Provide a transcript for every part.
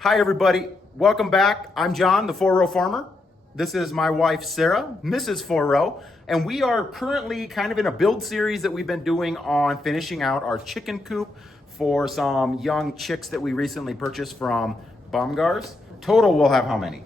Hi, everybody. Welcome back. I'm John, the 4-row farmer. This is my wife, Sarah, Mrs. 4-row, and we are currently kind of in a build series that we've been doing on finishing out our chicken coop for some young chicks that we recently purchased from Baumgars. Total, we'll have how many?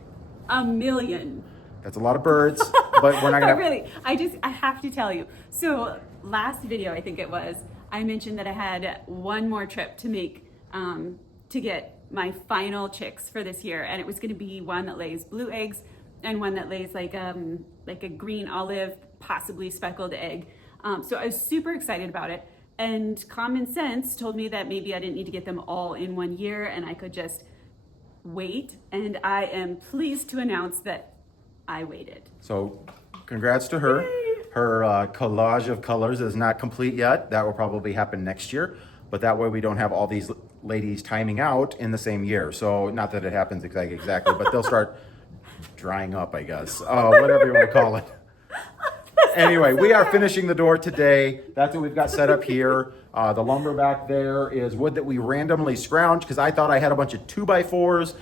A million. That's a lot of birds, but we're not gonna. But really, I have to tell you. So last video, I think it was, I mentioned that I had one more trip to make to get my final chicks for this year, and it was going to be one that lays blue eggs and one that lays like a green olive, possibly speckled egg. So I was super excited about it, and common sense told me that maybe I didn't need to get them all in one year and I could just wait. And I am pleased to announce that I waited. So, congrats to her. Her collage of colors is not complete yet. That will probably happen next year, but that way we don't have all these ladies timing out in the same year. So, not that it happens exactly, but they'll start drying up, I guess. Whatever you want to call it. Anyway, we are finishing the door today. That's what we've got set up here. The lumber back there is wood that we randomly scrounged because I thought I had a bunch of 2x4s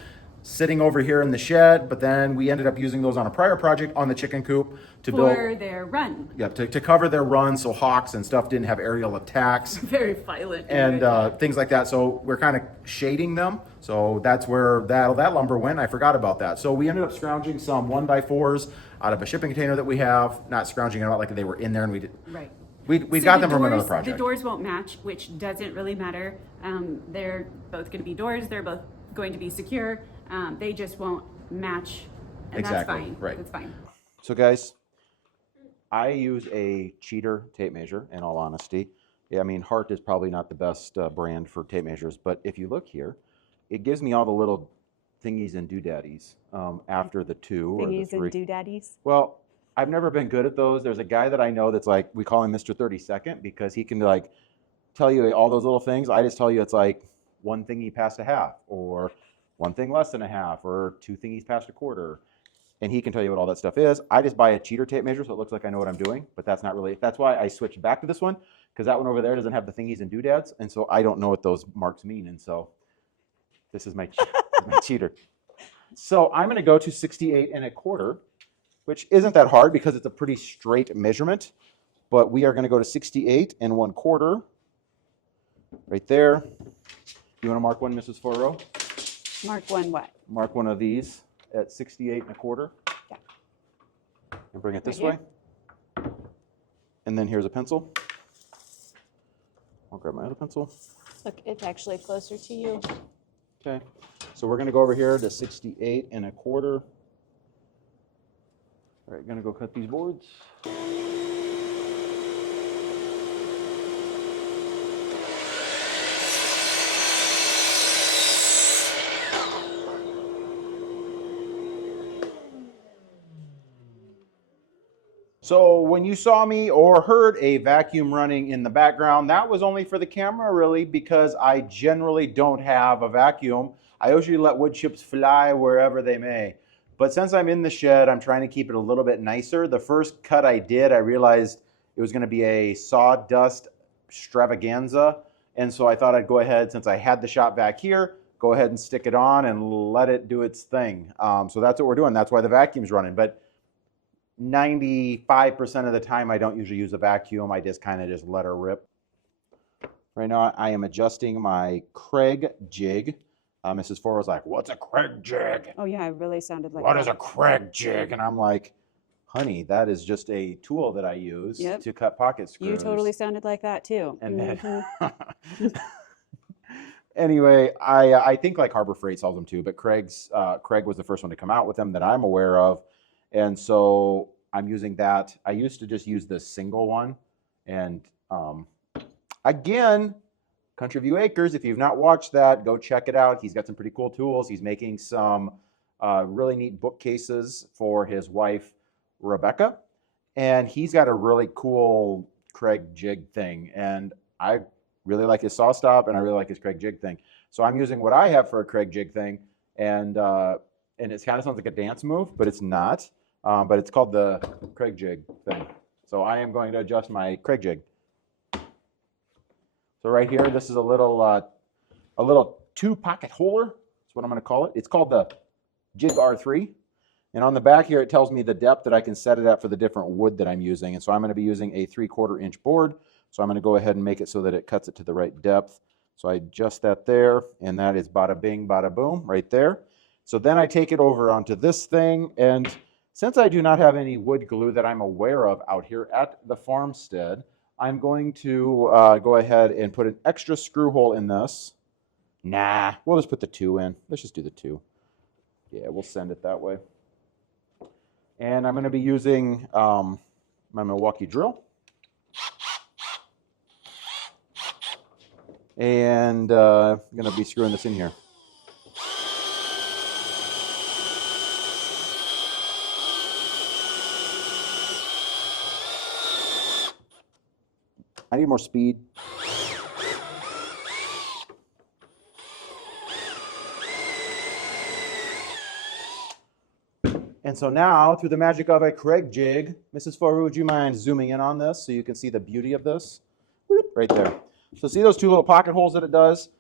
sitting over here in the shed, but then we ended up using those on a prior project on the chicken coop to build For their run. yeah, to cover their run so hawks and stuff didn't have aerial attacks Very violent. and things like that. So we're kind of shading them. So that's where that lumber went. I forgot about that. So we ended up scrounging some 1x4s out of a shipping container that we have, not scrounging it out like they were in there, and we did. Right. We So got the them from another doors- project. The doors won't match, which doesn't really matter. They're both going to be doors. They're both going to be secure. They just won't match, and Exactly, that's fine. right. That's fine. So guys, I use a cheater tape measure, in all honesty. Yeah, I mean, Hart is probably not the best brand for tape measures, but if you look here, it gives me all the little thingies and doodaddies after the 2 or the Thingies 3. and doodaddies. Well, I've never been good at those. There's a guy that I know that's like, we call him Mr. 32nd because he can like tell you all those little things. I just tell you it's like one thingy past a half, or one thing less than a half, or 2 thingies past a quarter. And he can tell you what all that stuff is. I just buy a cheater tape measure so it looks like I know what I'm doing, but that's not really, that's why I switched back to this one, because that one over there doesn't have the thingies and doodads, and so I don't know what those marks mean, and so this is my, my cheater. So I'm gonna go to 68 1/4, which isn't that hard because it's a pretty straight measurement, but we are gonna go to 68 1/4, right there. You wanna mark one, Mrs. 4-row? Mark one what? Mark one of these at 68 1/4. Yeah. And bring it this Right way. And then here's a pencil. I'll grab my other pencil. Look, it's actually closer to you. Okay. So we're gonna go over here to 68 1/4. All right, gonna go cut these boards. So when you saw me or heard a vacuum running in the background, that was only for the camera really, because I generally don't have a vacuum. I usually let wood chips fly wherever they may. But since I'm in the shed, I'm trying to keep it a little bit nicer. The first cut I did, I realized it was gonna be a sawdust extravaganza. And so I thought I'd go ahead, since I had the shop vac here, go ahead and stick it on and let it do its thing. So that's what we're doing. That's why the vacuum's running. But 95% of the time, I don't usually use a vacuum. I just kind of just let her rip. Right now, I am adjusting my Craig jig. Mrs. 4 was like, "What's a Craig jig? Oh yeah, it really sounded like What that. is a Craig jig?" And I'm like, "Honey, that is just a tool that I use Yep. to cut pocket screws." You totally sounded like that too. And then, Mhm. anyway, I think like Harbor Freight sells them too, but Craig was the first one to come out with them that I'm aware of, and so I'm using that. I used to just use this single one, and again, Country View Acres. If you've not watched that, go check it out. He's got some pretty cool tools. He's making some really neat bookcases for his wife Rebecca, and he's got a really cool Craig jig thing, and I really like his saw stop, and I really like his Craig jig thing. So I'm using what I have for a Craig jig thing, and it kind of sounds like a dance move, but it's not. But it's called the Craig jig thing. So I am going to adjust my Craig jig. So right here, this is a little 2-pocket holder. That's what I'm going to call it. It's called the Jig R3. And on the back here, it tells me the depth that I can set it at for the different wood that I'm using. And so I'm going to be using a 3/4 inch board. So I'm going to go ahead and make it so that it cuts it to the right depth. So I adjust that there, and that is bada bing, bada boom right there. So then I take it over onto this thing. And since I do not have any wood glue that I'm aware of out here at the farmstead, I'm going to go ahead and put an extra screw hole in this. Nah, we'll just put the 2 in. Let's just do the 2. Yeah, we'll send it that way. And I'm going to be using my Milwaukee drill. And I'm going to be screwing this in here. I need more speed. And so now, through the magic of a Craig jig, Mrs. Foru, would you mind zooming in on this so you can see the beauty of this? Right there. So see those 2 little pocket holes that it does?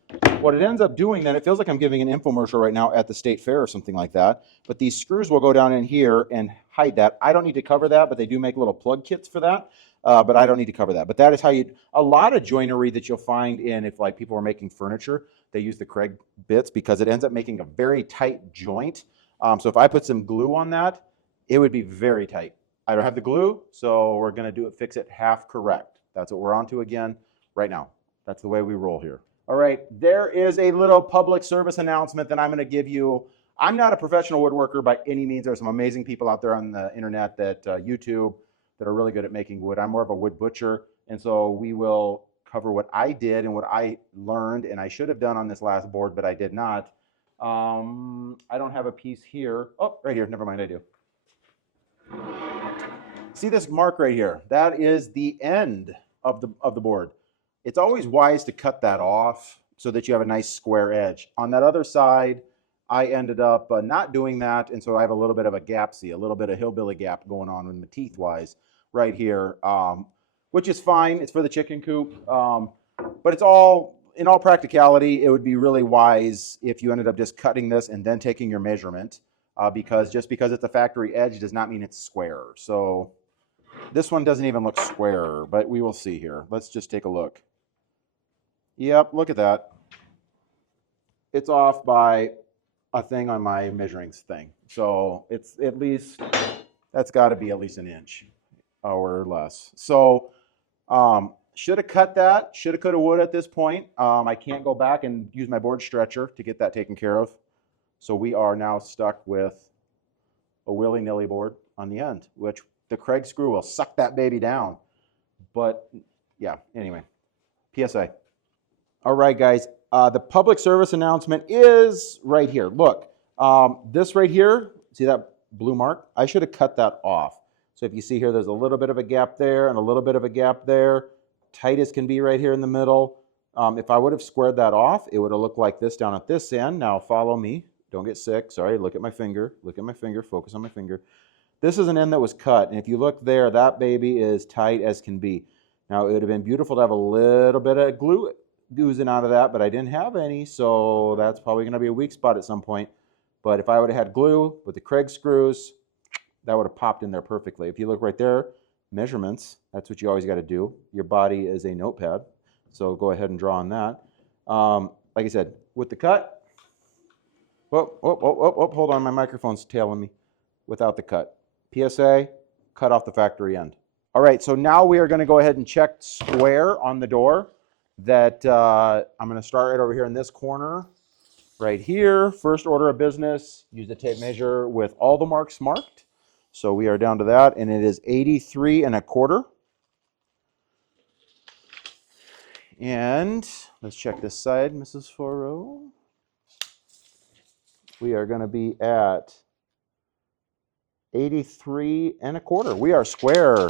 What it ends up doing then, it feels like I'm giving an infomercial right now at the state fair or something like that, but these screws will go down in here and hide that. I don't need to cover that, but they do make little plug kits for that, but I don't need to cover that. But that is how you, a lot of joinery that you'll find in, if like people are making furniture, they use the Craig bits because it ends up making a very tight joint. So if I put some glue on that, it would be very tight. I don't have the glue, so we're going to fix it half correct. That's what we're on to again right now. That's the way we roll here. All right, there is a little public service announcement that I'm going to give you. I'm not a professional woodworker by any means. There's some amazing people out there on the internet that YouTube that are really good at making wood. I'm more of a wood butcher, and so we will cover what I did and what I learned, and I should have done on this last board, but I did not. I don't have a piece here. Oh, right here. Never mind, I do. See this mark right here? That is the end of the board. It's always wise to cut that off so that you have a nice square edge. On that other side, I ended up not doing that, and so I have a little bit of a gapsy, a little bit of hillbilly gap going on with the teeth-wise right here, which is fine. It's for the chicken coop, but it's all, in all practicality, it would be really wise if you ended up just cutting this and then taking your measurement, because just because it's a factory edge does not mean it's square. So this one doesn't even look square, but we will see here. Let's just take a look. Yep, look at that. It's off by a thing on my measuring thing. So it's at least, that's got to be at least an inch or less. So should have cut that, should have cut a wood at this point. I can't go back and use my board stretcher to get that taken care of. So we are now stuck with a willy-nilly board on the end, which the Craig screw will suck that baby down. But yeah, anyway, PSA. All right, guys, the public service announcement is right here. Look, this right here, see that blue mark? I should have cut that off. So if you see here, there's a little bit of a gap there and a little bit of a gap there. Tight as can be right here in the middle. If I would have squared that off, it would have looked like this down at this end. Now follow me. Don't get sick. Sorry, look at my finger. Look at my finger. Focus on my finger. This is an end that was cut. And if you look there, that baby is tight as can be. Now, it would have been beautiful to have a little bit of glue oozing out of that, but I didn't have any, so that's probably going to be a weak spot at some point. But if I would have had glue with the Craig screws, that would have popped in there perfectly. If you look right there, measurements, that's what you always got to do. Your body is a notepad, so go ahead and draw on that. Like I said, with the cut, hold on, my microphone's tailing me. Without the cut. PSA, cut off the factory end. All right, so now we are going to go ahead and check square on the door. That I'm going to start right over here in this corner, right here. First order of business, use the tape measure with all the marks marked. So we are down to that, and it is 83 1/4. And let's check this side, Mrs. Foro. We are going to be at 83 1/4. We are square.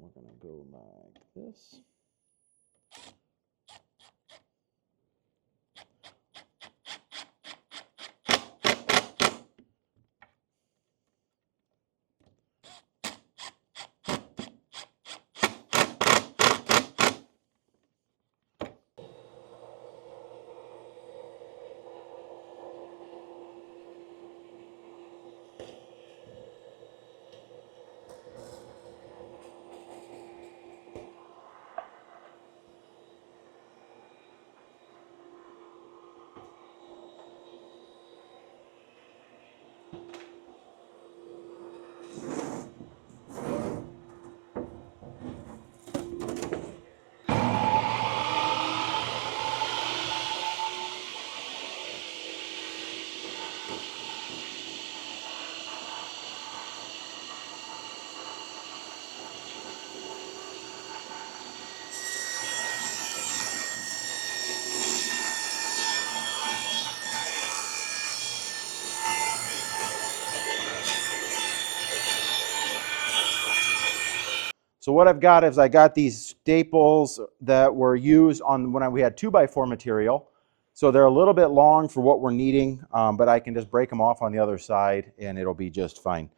We're going to go like this. So what I've got is I got these staples that were used on when we had 2x4 material. So they're a little bit long for what we're needing, but I can just break them off on the other side and it'll be just fine.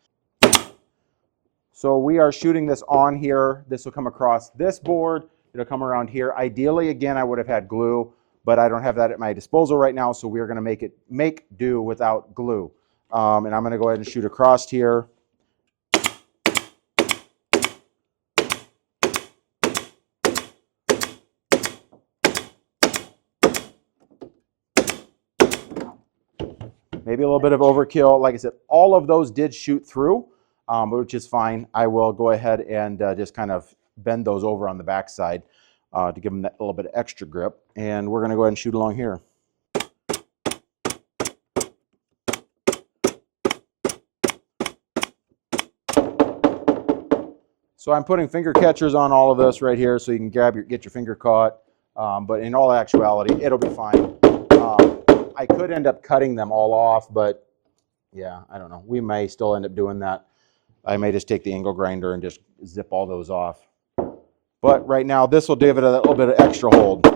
So we are shooting this on here. This will come across this board. It'll come around here. Ideally, again, I would have had glue, but I don't have that at my disposal right now. So we're going to make do without glue. And I'm going to go ahead and shoot across here. Maybe a little bit of overkill. Like I said, all of those did shoot through, which is fine. I will go ahead and just kind of bend those over on the back side to give them that little bit of extra grip. And we're going to go ahead and shoot along here. So I'm putting finger catchers on all of this right here so you can get your finger caught. But in all actuality, it'll be fine. I could end up cutting them all off, but yeah, I don't know. We may still end up doing that. I may just take the angle grinder and just zip all those off. But right now, this will give it a little bit of extra hold.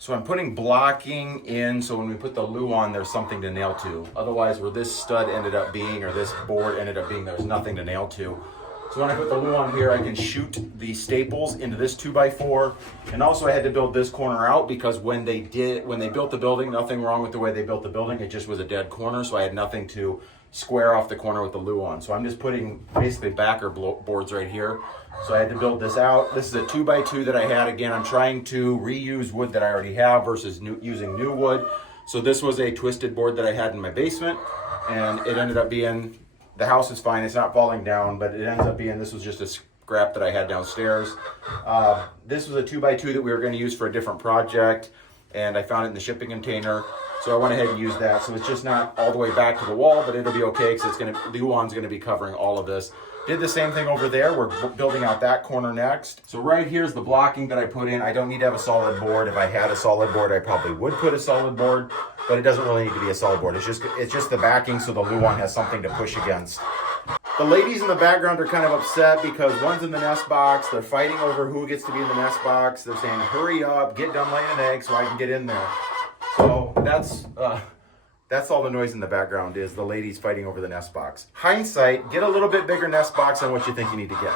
So I'm putting blocking in so when we put the loo on, there's something to nail to. Otherwise, where this stud ended up being, or this board ended up being, there's nothing to nail to. So when I put the loo on here, I can shoot the staples into this 2x4. And also I had to build this corner out because when they built the building, nothing wrong with the way they built the building, it just was a dead corner. So I had nothing to square off the corner with the loo on. So I'm just putting basically backer boards right here. So I had to build this out. This is a 2x2 that I had. Again, I'm trying to reuse wood that I already have versus using new wood. So this was a twisted board that I had in my basement, and it ended up being, the house is fine, it's not falling down, but it ends up being, this was just a scrap that I had downstairs. This was a 2x2 that we were going to use for a different project, and I found it in the shipping container. So I went ahead and used that. So it's just not all the way back to the wall, but it'll be okay because the Luan's going to be covering all of this. Did the same thing over there. We're building out that corner next. So right here's the blocking that I put in. I don't need to have a solid board. If I had a solid board, I probably would put a solid board, but it doesn't really need to be a solid board. It's just the backing so the Luan has something to push against. The ladies in the background are kind of upset because one's in the nest box. They're fighting over who gets to be in the nest box. They're saying, hurry up, get done laying an egg so I can get in there. So that's all the noise in the background is the ladies fighting over the nest box. Hindsight, get a little bit bigger nest box than what you think you need to get.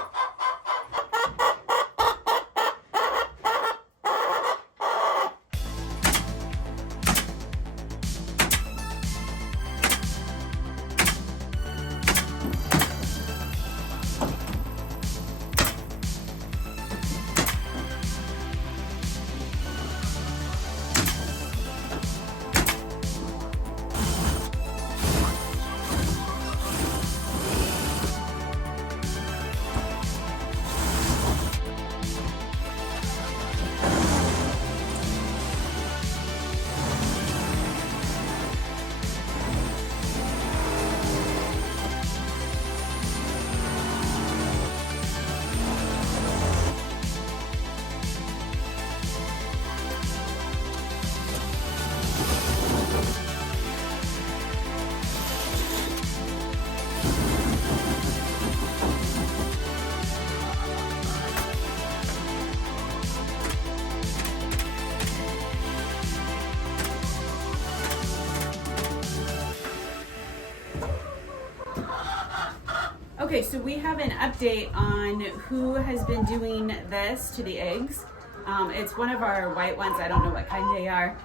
Okay, so we have an update on who has been doing this to the eggs. It's one of our white ones. I don't know what kind they are.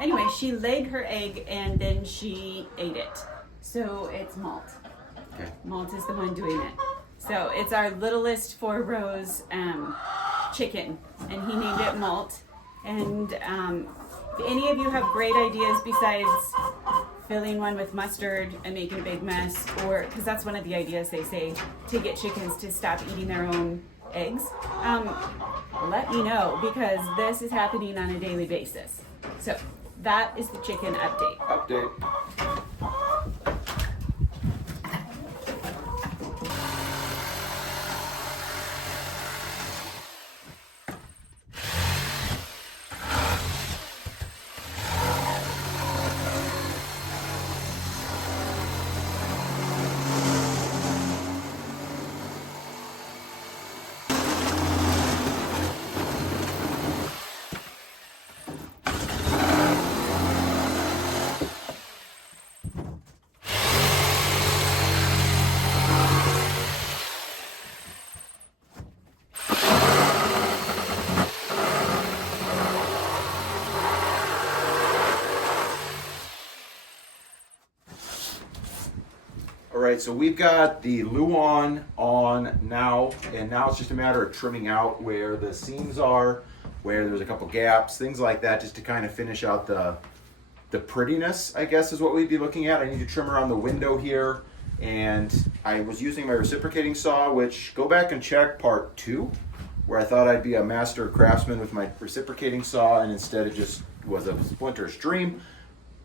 Anyway, she laid her egg and then she ate it. So it's Malt. Okay. Malt is the one doing it. So it's our littlest 4 rows chicken, and he named it Malt. And if any of you have great ideas besides filling one with mustard and making a big mess, or because that's one of the ideas they say to get chickens to stop eating their own eggs, let me know, because this is happening on a daily basis. So that is the chicken update. All right, so we've got the Luan on now, and now it's just a matter of trimming out where the seams are, where there's a couple gaps, things like that, just to kind of finish out the prettiness, I guess, is what we'd be looking at. I need to trim around the window here, and I was using my reciprocating saw, which go back and check part 2, where I thought I'd be a master craftsman with my reciprocating saw, and instead it just was a splinter's dream.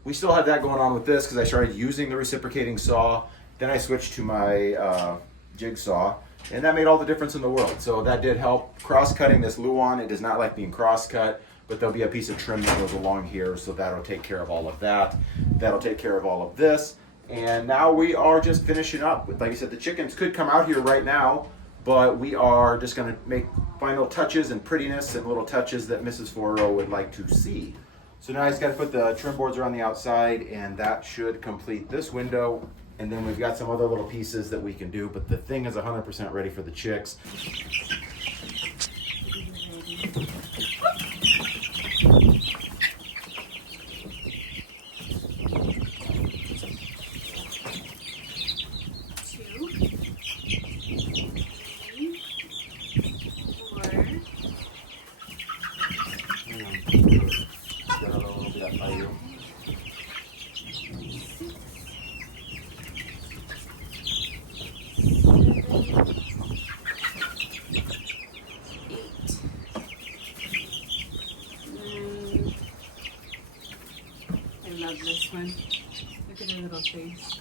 We still have that going on with this because I started using the reciprocating saw. Then I switched to my jigsaw, and that made all the difference in the world. So that did help. Cross-cutting this Luan, it does not like being cross-cut, but there'll be a piece of trim that goes along here, so that'll take care of all of that. That'll take care of all of this. And now we are just finishing up with, like I said, the chickens could come out here right now, but we are just gonna make final touches and prettiness and little touches that Mrs. Foro would like to see. So now I just gotta put the trim boards around the outside, and that should complete this window. And then we've got some other little pieces that we can do, but the thing is 100% ready for the chicks. I love this one. Look at her little face.